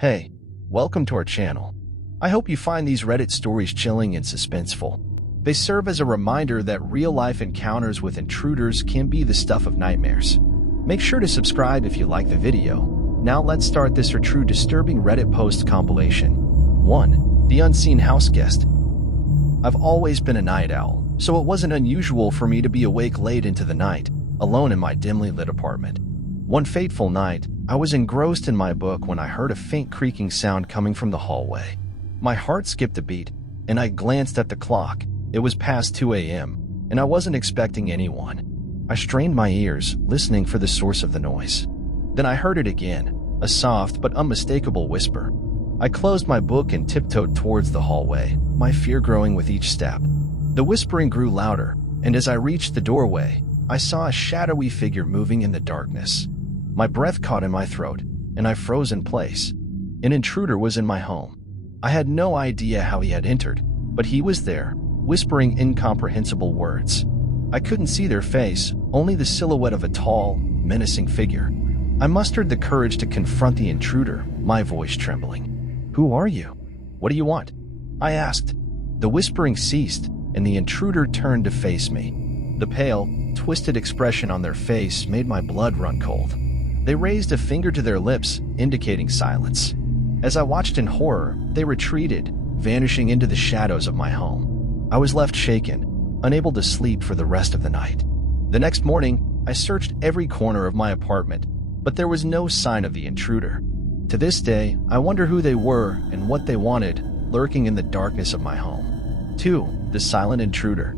Hey, welcome to our channel. I hope you find these Reddit stories chilling and suspenseful. They serve as a reminder that real-life encounters with intruders can be the stuff of nightmares. Make sure to subscribe if you like the video. Now let's start this true disturbing Reddit post compilation. 1. The Unseen House Guest. I've always been a night owl, so it wasn't unusual for me to be awake late into the night, alone in my dimly lit apartment. One fateful night, I was engrossed in my book when I heard a faint creaking sound coming from the hallway. My heart skipped a beat, and I glanced at the clock. It was past 2 a.m., and I wasn't expecting anyone. I strained my ears, listening for the source of the noise. Then I heard it again, a soft but unmistakable whisper. I closed my book and tiptoed towards the hallway, my fear growing with each step. The whispering grew louder, and as I reached the doorway, I saw a shadowy figure moving in the darkness. My breath caught in my throat, and I froze in place. An intruder was in my home. I had no idea how he had entered, but he was there, whispering incomprehensible words. I couldn't see their face, only the silhouette of a tall, menacing figure. I mustered the courage to confront the intruder, my voice trembling. "Who are you? What do you want?" I asked. The whispering ceased, and the intruder turned to face me. The pale, twisted expression on their face made my blood run cold. They raised a finger to their lips, indicating silence. As I watched in horror, they retreated, vanishing into the shadows of my home. I was left shaken, unable to sleep for the rest of the night. The next morning, I searched every corner of my apartment, but there was no sign of the intruder. To this day, I wonder who they were and what they wanted, lurking in the darkness of my home. 2. The Silent Intruder.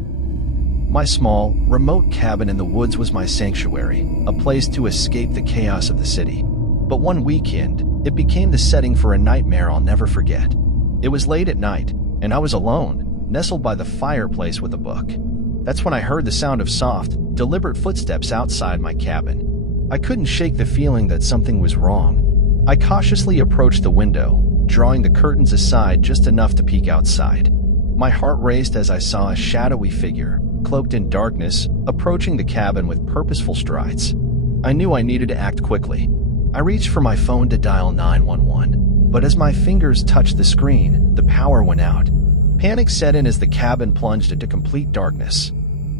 My small, remote cabin in the woods was my sanctuary, a place to escape the chaos of the city. But one weekend, it became the setting for a nightmare I'll never forget. It was late at night, and I was alone, nestled by the fireplace with a book. That's when I heard the sound of soft, deliberate footsteps outside my cabin. I couldn't shake the feeling that something was wrong. I cautiously approached the window, drawing the curtains aside just enough to peek outside. My heart raced as I saw a shadowy figure, cloaked in darkness, approaching the cabin with purposeful strides. I knew I needed to act quickly. I reached for my phone to dial 911, but as my fingers touched the screen, the power went out. Panic set in as the cabin plunged into complete darkness.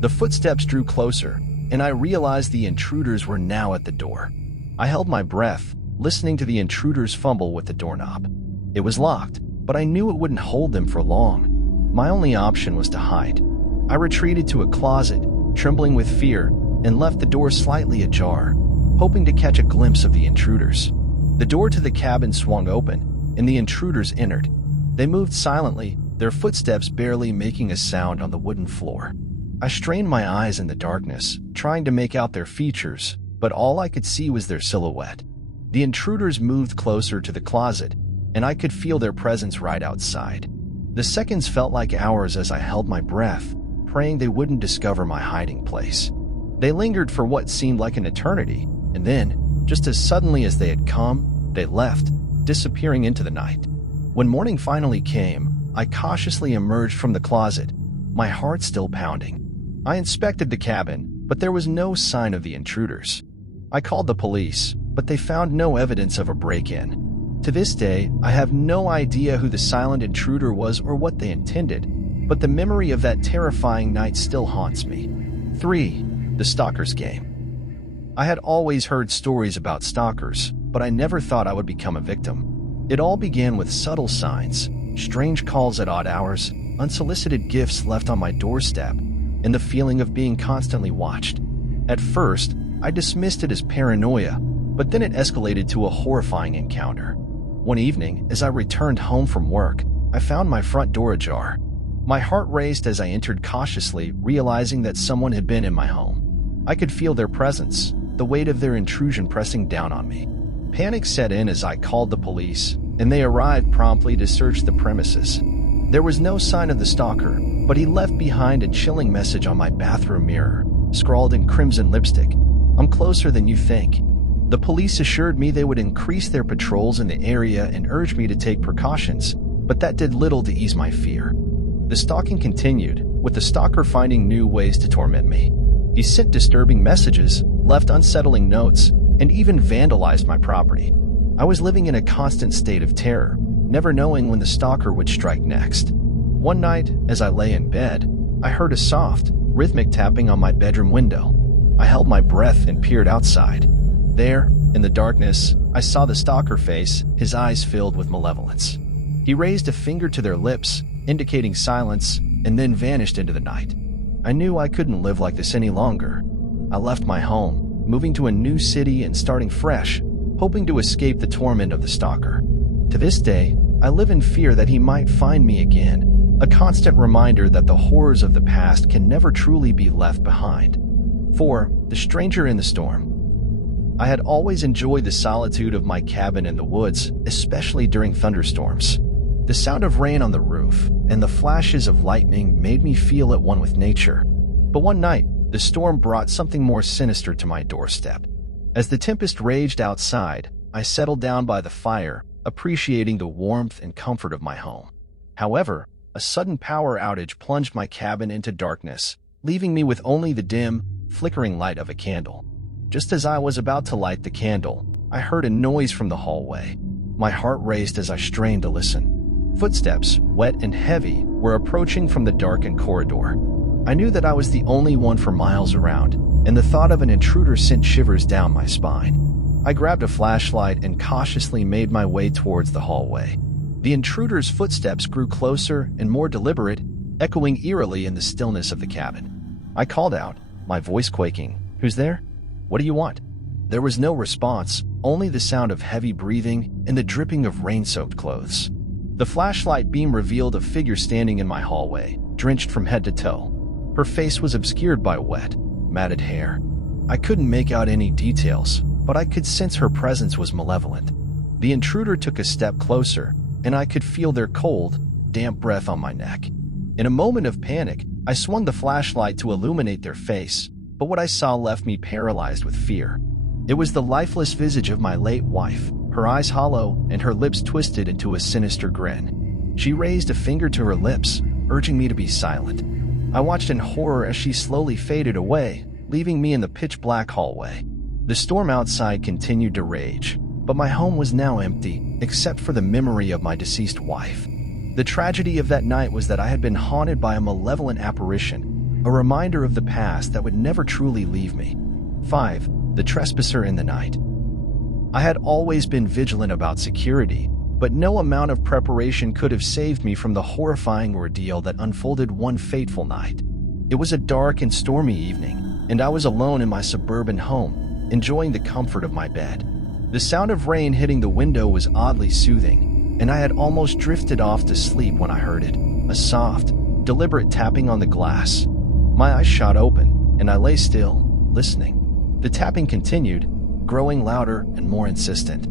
The footsteps drew closer, and I realized the intruders were now at the door. I held my breath, listening to the intruders fumble with the doorknob. It was locked, but I knew it wouldn't hold them for long. My only option was to hide. I retreated to a closet, trembling with fear, and left the door slightly ajar, hoping to catch a glimpse of the intruders. The door to the cabin swung open, and the intruders entered. They moved silently, their footsteps barely making a sound on the wooden floor. I strained my eyes in the darkness, trying to make out their features, but all I could see was their silhouette. The intruders moved closer to the closet, and I could feel their presence right outside. The seconds felt like hours as I held my breath, praying they wouldn't discover my hiding place. They lingered for what seemed like an eternity, and then, just as suddenly as they had come, they left, disappearing into the night. When morning finally came, I cautiously emerged from the closet, my heart still pounding. I inspected the cabin, but there was no sign of the intruders. I called the police, but they found no evidence of a break-in. To this day, I have no idea who the silent intruder was or what they intended, but the memory of that terrifying night still haunts me. 3. The Stalker's Game. I had always heard stories about stalkers, but I never thought I would become a victim. It all began with subtle signs, strange calls at odd hours, unsolicited gifts left on my doorstep, and the feeling of being constantly watched. At first, I dismissed it as paranoia, but then it escalated to a horrifying encounter. One evening, as I returned home from work, I found my front door ajar. My heart raced as I entered cautiously, realizing that someone had been in my home. I could feel their presence, the weight of their intrusion pressing down on me. Panic set in as I called the police, and they arrived promptly to search the premises. There was no sign of the stalker, but he left behind a chilling message on my bathroom mirror, scrawled in crimson lipstick. "I'm closer than you think." The police assured me they would increase their patrols in the area and urged me to take precautions, but that did little to ease my fear. The stalking continued, with the stalker finding new ways to torment me. He sent disturbing messages, left unsettling notes, and even vandalized my property. I was living in a constant state of terror, never knowing when the stalker would strike next. One night, as I lay in bed, I heard a soft, rhythmic tapping on my bedroom window. I held my breath and peered outside. There, in the darkness, I saw the stalker face, his eyes filled with malevolence. He raised a finger to their lips, indicating silence, and then vanished into the night. I knew I couldn't live like this any longer. I left my home, moving to a new city and starting fresh, hoping to escape the torment of the stalker. To this day, I live in fear that he might find me again, a constant reminder that the horrors of the past can never truly be left behind. 4. The stranger in the storm. I had always enjoyed the solitude of my cabin in the woods, especially during thunderstorms. The sound of rain on the roof and the flashes of lightning made me feel at one with nature. But one night, the storm brought something more sinister to my doorstep. As the tempest raged outside, I settled down by the fire, appreciating the warmth and comfort of my home. However, a sudden power outage plunged my cabin into darkness, leaving me with only the dim, flickering light of a candle. Just as I was about to light the candle, I heard a noise from the hallway. My heart raced as I strained to listen. Footsteps, wet and heavy, were approaching from the darkened corridor. I knew that I was the only one for miles around, and the thought of an intruder sent shivers down my spine. I grabbed a flashlight and cautiously made my way towards the hallway. The intruder's footsteps grew closer and more deliberate, echoing eerily in the stillness of the cabin. I called out, my voice quaking, "Who's there? What do you want?" There was no response, only the sound of heavy breathing and the dripping of rain-soaked clothes. The flashlight beam revealed a figure standing in my hallway, drenched from head to toe. Her face was obscured by wet, matted hair. I couldn't make out any details, but I could sense her presence was malevolent. The intruder took a step closer, and I could feel their cold, damp breath on my neck. In a moment of panic, I swung the flashlight to illuminate their face, but what I saw left me paralyzed with fear. It was the lifeless visage of my late wife, her eyes hollow and her lips twisted into a sinister grin. She raised a finger to her lips, urging me to be silent. I watched in horror as she slowly faded away, leaving me in the pitch-black hallway. The storm outside continued to rage, but my home was now empty, except for the memory of my deceased wife. The tragedy of that night was that I had been haunted by a malevolent apparition, a reminder of the past that would never truly leave me. 5. The trespasser in the night. I had always been vigilant about security, but no amount of preparation could have saved me from the horrifying ordeal that unfolded one fateful night. It was a dark and stormy evening, and I was alone in my suburban home, enjoying the comfort of my bed. The sound of rain hitting the window was oddly soothing, and I had almost drifted off to sleep when I heard it, a soft, deliberate tapping on the glass. My eyes shot open, and I lay still, listening. The tapping continued, growing louder and more insistent.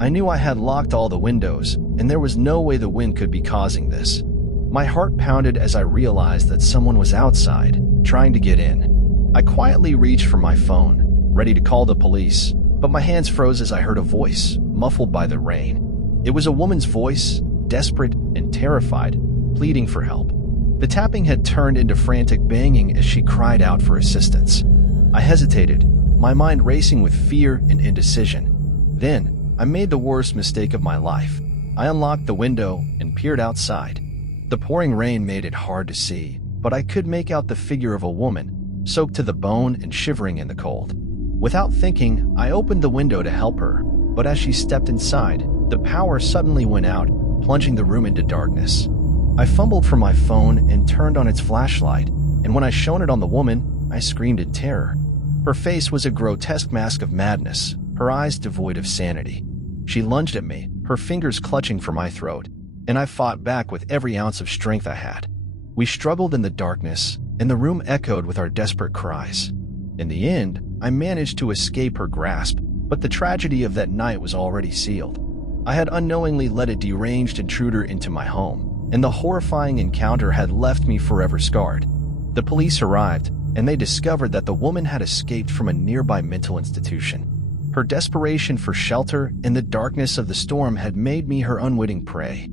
I knew I had locked all the windows, and there was no way the wind could be causing this. My heart pounded as I realized that someone was outside, trying to get in. I quietly reached for my phone, ready to call the police, but my hands froze as I heard a voice, muffled by the rain. It was a woman's voice, desperate and terrified, pleading for help. The tapping had turned into frantic banging as she cried out for assistance. I hesitated, my mind racing with fear and indecision. Then, I made the worst mistake of my life. I unlocked the window and peered outside. The pouring rain made it hard to see, but I could make out the figure of a woman, soaked to the bone and shivering in the cold. Without thinking, I opened the window to help her, but as she stepped inside, the power suddenly went out, plunging the room into darkness. I fumbled for my phone and turned on its flashlight, and when I shone it on the woman, I screamed in terror. Her face was a grotesque mask of madness, her eyes devoid of sanity. She lunged at me, her fingers clutching for my throat, and I fought back with every ounce of strength I had. We struggled in the darkness, and the room echoed with our desperate cries. In the end, I managed to escape her grasp, but the tragedy of that night was already sealed. I had unknowingly let a deranged intruder into my home, and the horrifying encounter had left me forever scarred. The police arrived, and they discovered that the woman had escaped from a nearby mental institution. Her desperation for shelter and the darkness of the storm had made me her unwitting prey.